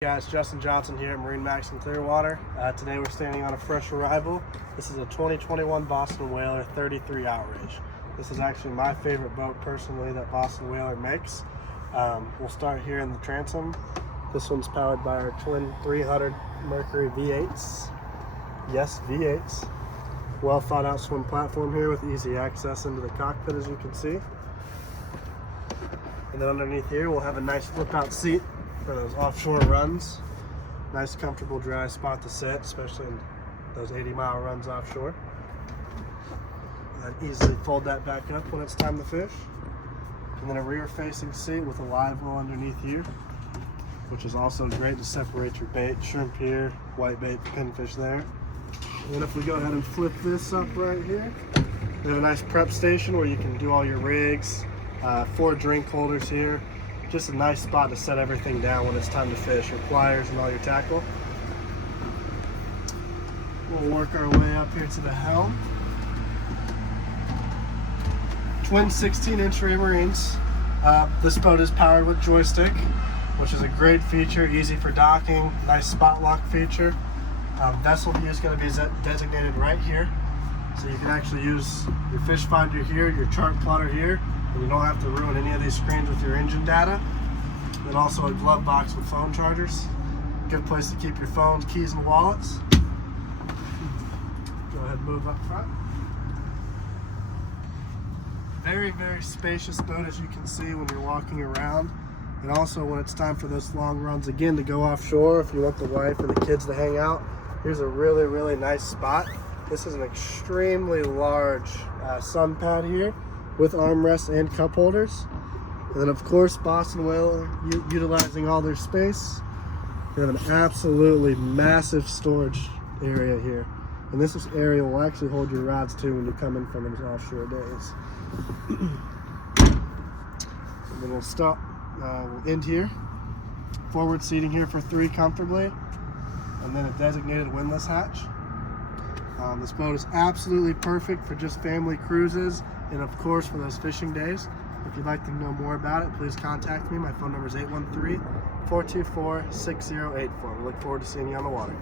Guys, Justin Johnson here at MarineMax in Clearwater. Today we're standing on a fresh arrival. This is a 2021 Boston Whaler 33 Outrage. This is actually my favorite boat personally that Boston Whaler makes. We'll start here in the transom. This one's powered by our twin 300 Mercury V8s. Yes, V8s. Well thought out swim platform here with easy access into the cockpit, as you can see. And then underneath here we'll have a nice flip out seat for those offshore runs. Nice comfortable dry spot to sit, especially in those 80-mile runs offshore. And easily fold that back up when it's time to fish. And then a rear facing seat with a live well underneath here, which is also great to separate your bait. Shrimp here, white bait, pinfish there. And then if we go ahead and flip this up right here, we have a nice prep station where you can do all your rigs, 4 drink holders here. Just a nice spot to set everything down when it's time to fish, your pliers and all your tackle. We'll work our way up here to the helm. Twin 16-inch marines. This boat is powered with joystick, which is a great feature, easy for docking, nice spot lock feature. Vessel view is going to be designated right here. So you can actually use your fish finder here, your chart plotter here, and you don't have to ruin any of these screens with your engine data. Then also a glove box with phone chargers. Good place to keep your phones, keys, and wallets. Go ahead and move up front. Very, very spacious boat, as you can see when you're walking around. And also when it's time for those long runs again to go offshore, if you want the wife or the kids to hang out, here's a really, really nice spot. This is an extremely large sun pad here with armrests and cup holders. And then of course Boston Whaler utilizing all their space. They have an absolutely massive storage area here. And this area will actually hold your rods too when you come in from those offshore days. And then we'll stop, we'll end here. Forward seating here for 3 comfortably. And then a designated windlass hatch. This boat is absolutely perfect for just family cruises and of course for those fishing days. If you'd like to know more about it, please contact me. My phone number is 813-424-6084. We look forward to seeing you on the water.